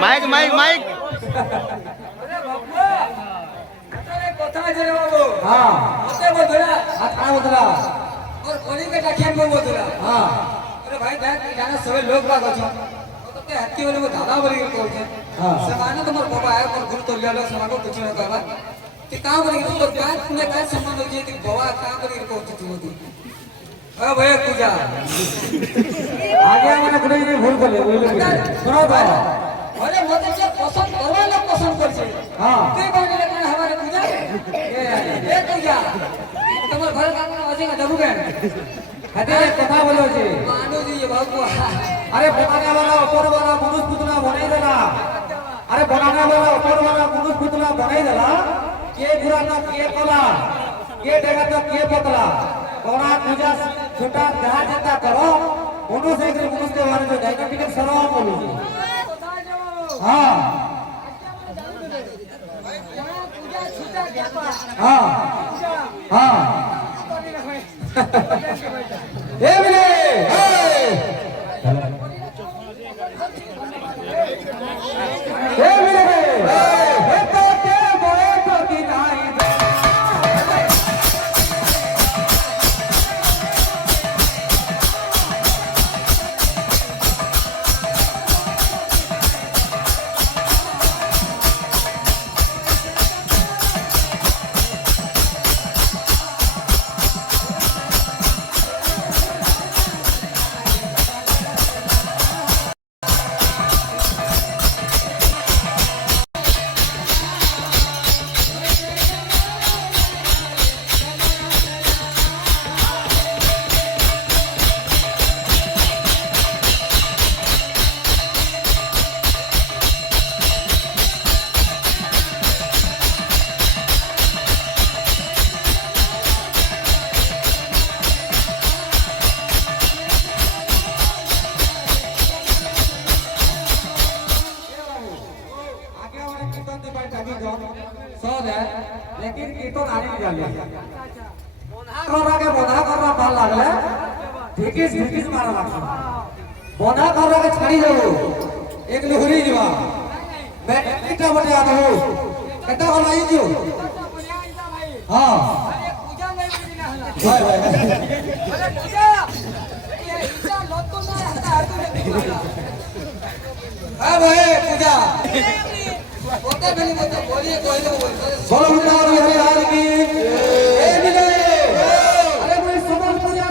mic mic mic কথা আছে রে বাবু হ্যাঁ ওতে বদলা আচ্ছা বদলা और कोनी के टाकियन को बदला হ্যাঁ अरे भाई बैठ जाना सब लोग बाग छ तो ते हत्ती वाले को दादा बोली के कहू छे हां समाने तुम्हार बाबा आए पर गुरु तो लिया समाने को कुछ न कहबा कि का बोली के तो बात ने का संबंध हो जे कि बाबा का बोली के कहू तू मोदी अरे भाई पूजा आगे मैंने कुछ नहीं भूल कर लिया सुनो तो अरे मोदे से पसंद करवा लोग पसंद कर छे हां के बोली के हमारे पूजा ए पूजा তোমার ঘরে কামনা আছে না যাবো কেন হাতে কথা বলো যে मानो जी ये बाबू अरे बनाने वाला ऊपर वाला मनुष्य पुतला बनाई देला अरे बनाने वाला ऊपर वाला मनुष्य पुतला बनाई देला के बुरा ना के कला के डेगा तो के पतला कोना पूजा छोटा जहां जता करो मनुष्य के मनुष्य के बारे में जाके टिकट सराव बोलो हां हां हां ए मिले ए मिले ए तो के बोए तो की नाई लेकिन कीर्तन आने जाले बोधा करना ভাল লাগলে ঢিকিস মারা লাগছে बोधा करना के छाड़ी जाओ एक लुहरी जीवा बैठा बटे आता हो कटा बनाई जो हां अरे पूजा नहीं बुझी ना होला भाई भाई अरे पूजा ये इसा लत तो ना हटा हां भाई पूजा बोते बनी बोते बोलिए कोई लोग बोलो बिहारी हरियार की ए मिले अरे मैं समझपुरिया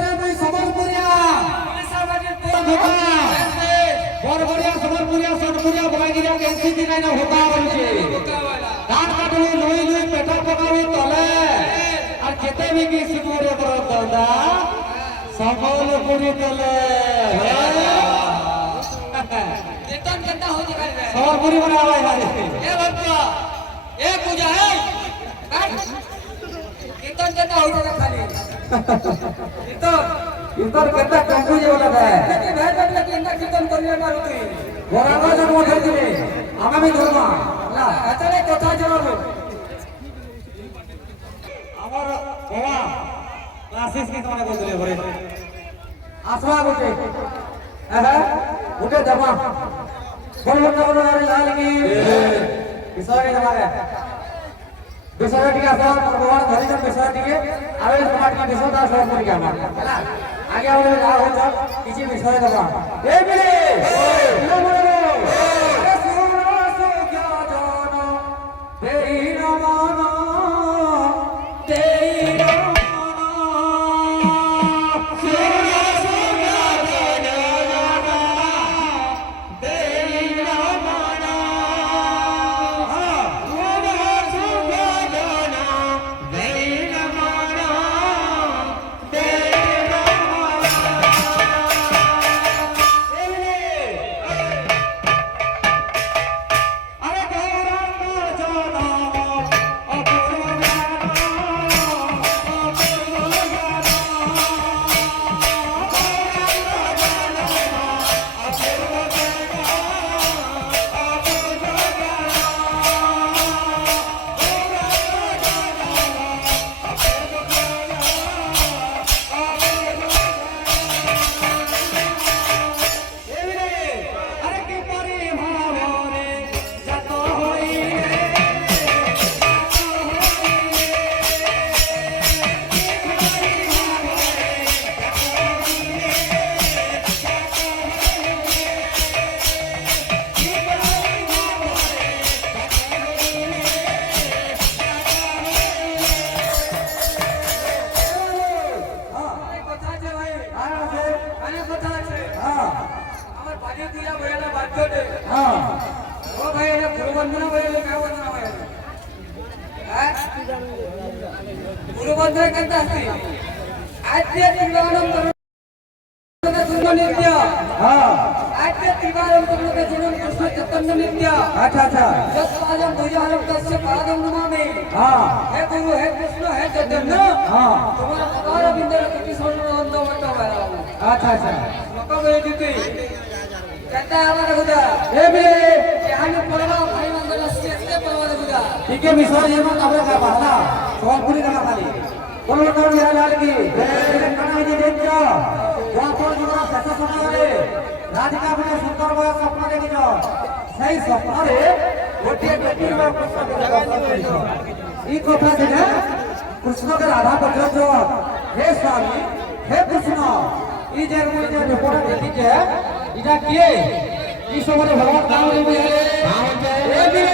बड़बड़िया समझपुरिया सटपुरिया बलागिरिया कैसी दिनाई ना होता बोलछे कान काटले लोई पेटा पकावे तले और जेते भी की सिपुरे पर दंदा समलपुरी तले कीर्तन करता हो जी कर समलपुरी बनावे है ए भक्ता ए पूजा है कीर्तन करता हो तो खाली कीर्तन इधर कहता कंकु जे वाला है लेकिन भाई बैठ के इंदा कीर्तन करने मारू तू गोरागा जन्म उठे दिले आगामी धर्मा ना अतरे কথা জবাব আমার বাবা ক্লাসেস কি তোমরা বলছিলে ঘরে আসবা গোটে গোটে দেবা বলবো আরে লাল কি বিষয় দেবারে বিষয় টিকে আসবা ভগবান ধরি জন বিষয় টিকে আরে তোমার কি বিষয় দাস সব করে আমার হলা আগে আমরা যা হই চল কিছু বিষয় দেবা এই মিলে ইলো বলো আরে সুনো সুজ্ঞা জন দেই নমন দেই बंधन करता असते आद्य त्रिवारम करुणा नित्य हाँ आद्य त्रिवारम करुणा जुनम कृष्ण चैतन्य नित्य अच्छा अच्छा यस्पादम भुजहारम तस्य पादम नमामि हाँ हे गुरु हे कृष्ण हे चैतन्य हाँ तुम्हारा पदार बिंदर किसी सोनर अंदर बटा हुआ है अच्छा अच्छा मक्का गए जीते कहता है हमारा खुदा ए बे यहाँ में पड़वा भाई मंगल अस्ते पड़वा खुदा ठीक है मिश्रा जी में कमरे का बहला सोनपुरी का खाली बोलो तो मेरा लाल की कना जी देखो वहां पर जो शेष समय रे राधिका में सुंदर बय स्वप्न देखि जो सही स्वप्न रे गोटे बेटी में कृष्ण ई कथा दिने कृष्ण के राधा पत्र जो हे स्वामी हे कृष्ण ई जे मुई जे रिपोर्ट देखि जे इटा किए ई सबरे भगवान नाम रे बुझे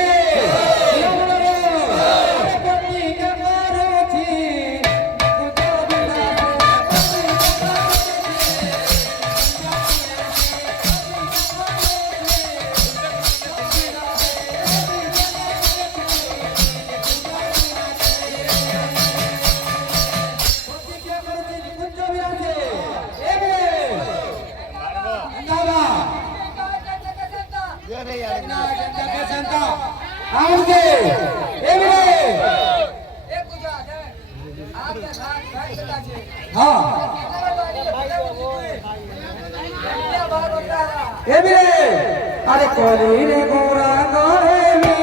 ए बे अरे कोली रे गोरा गोरे में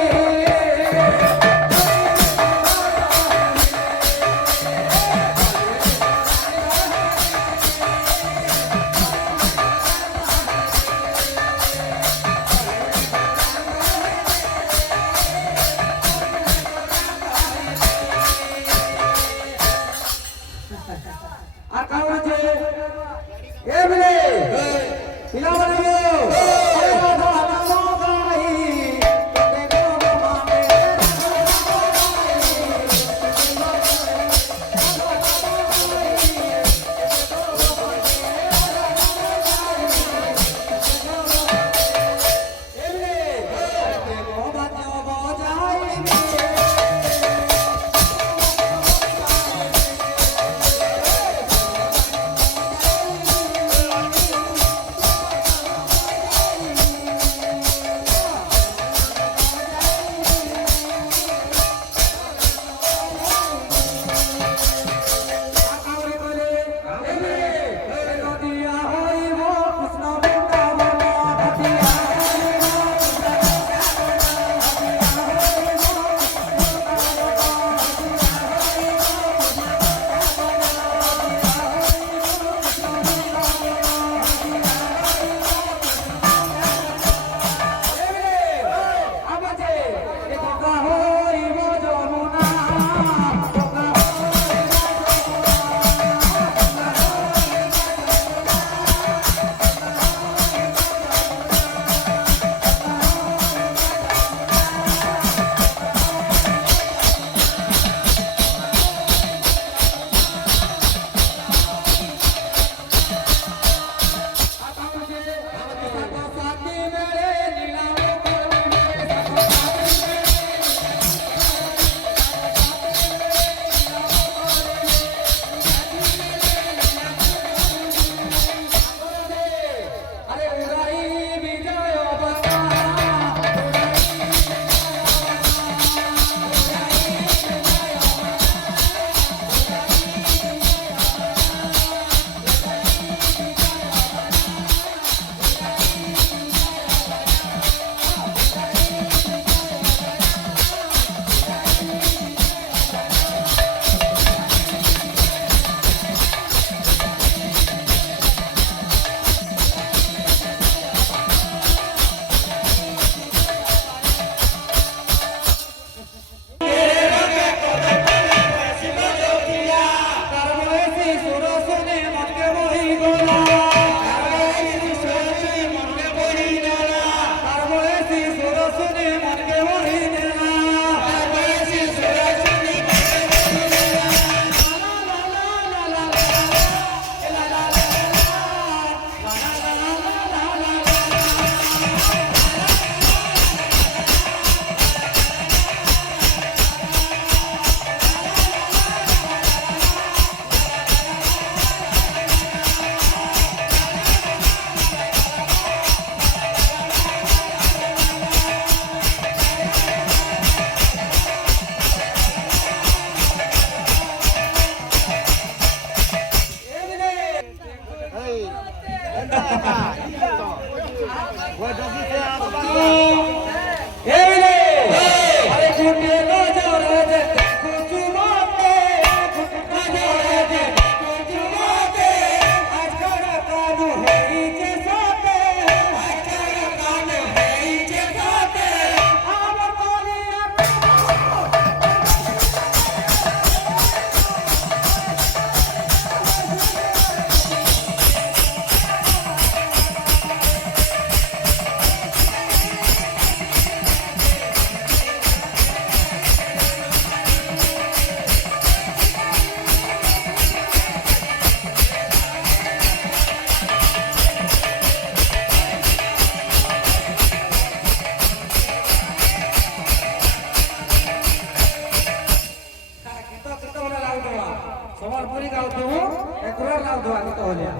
बोले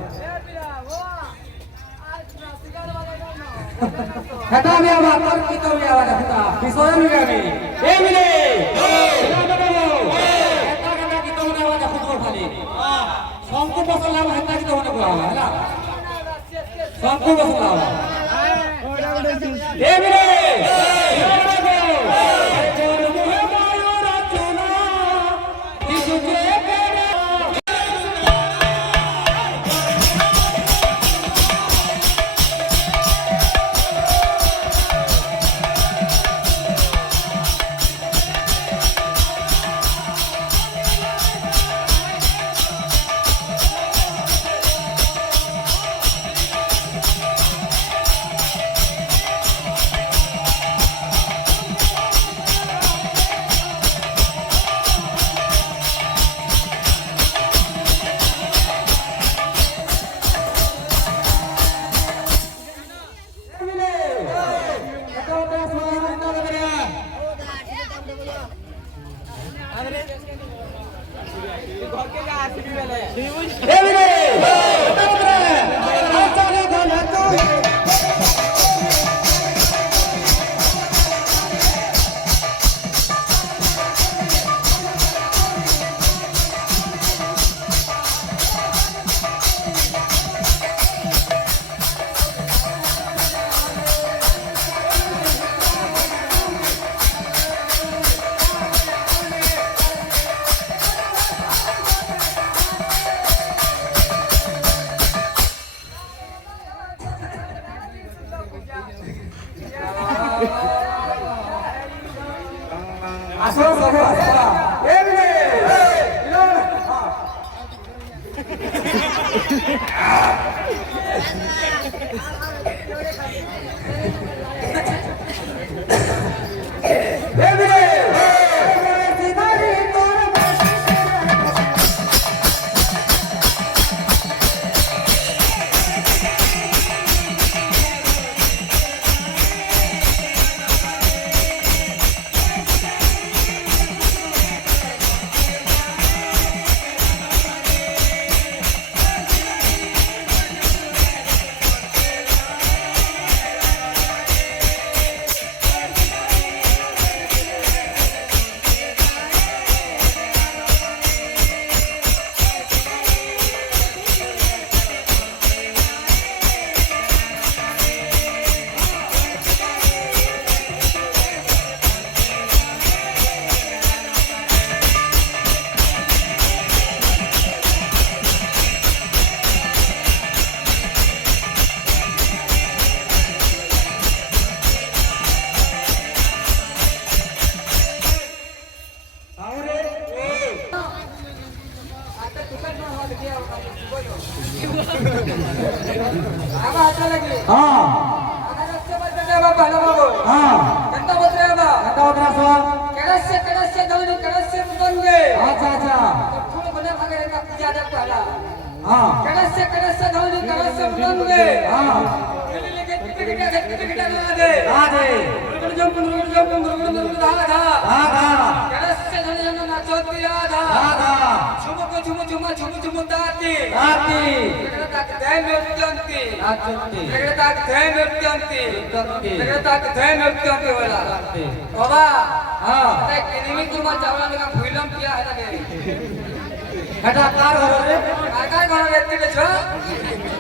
खता मी आवा तर कितो मी आवा खता बिसोय मी गावी ए मिले खता खता कितो मी आवा खुद खाली संकु बसला खता कितो होने को आवा हला संकु बसला ए मिले असो सगळं ए मिले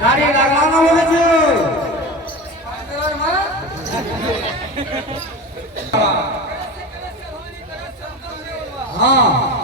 गाड़ी लगाना बोले छु हाँ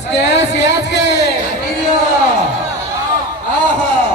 SK video aha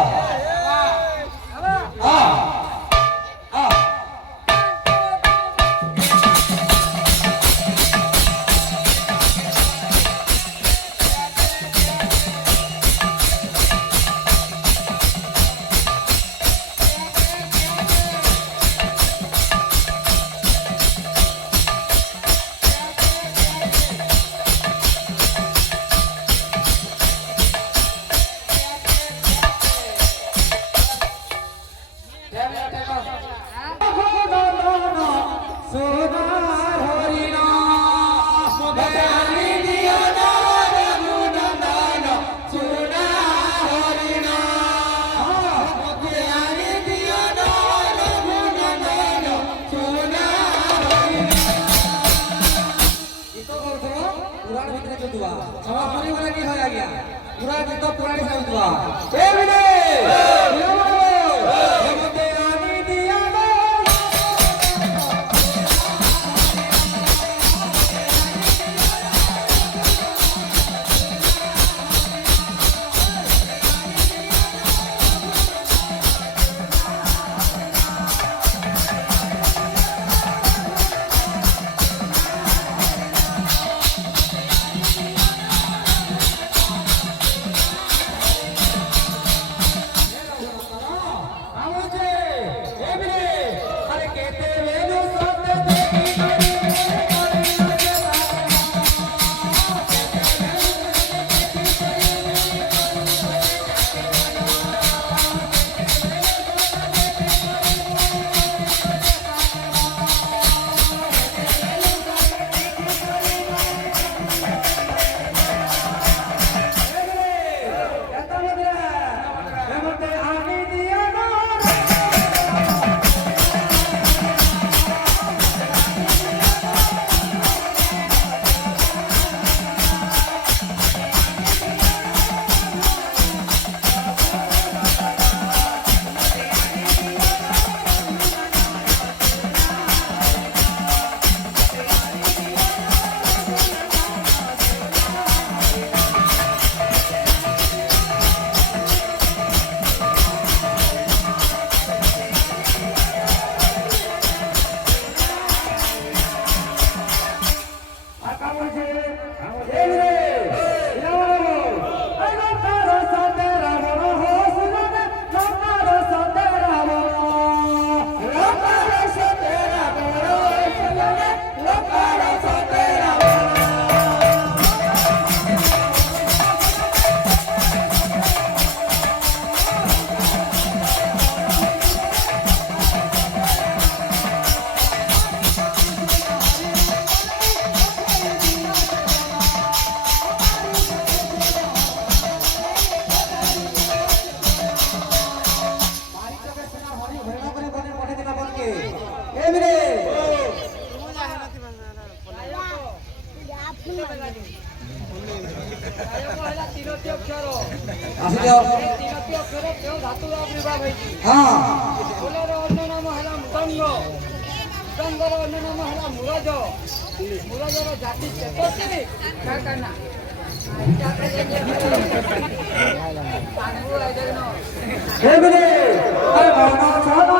Hey,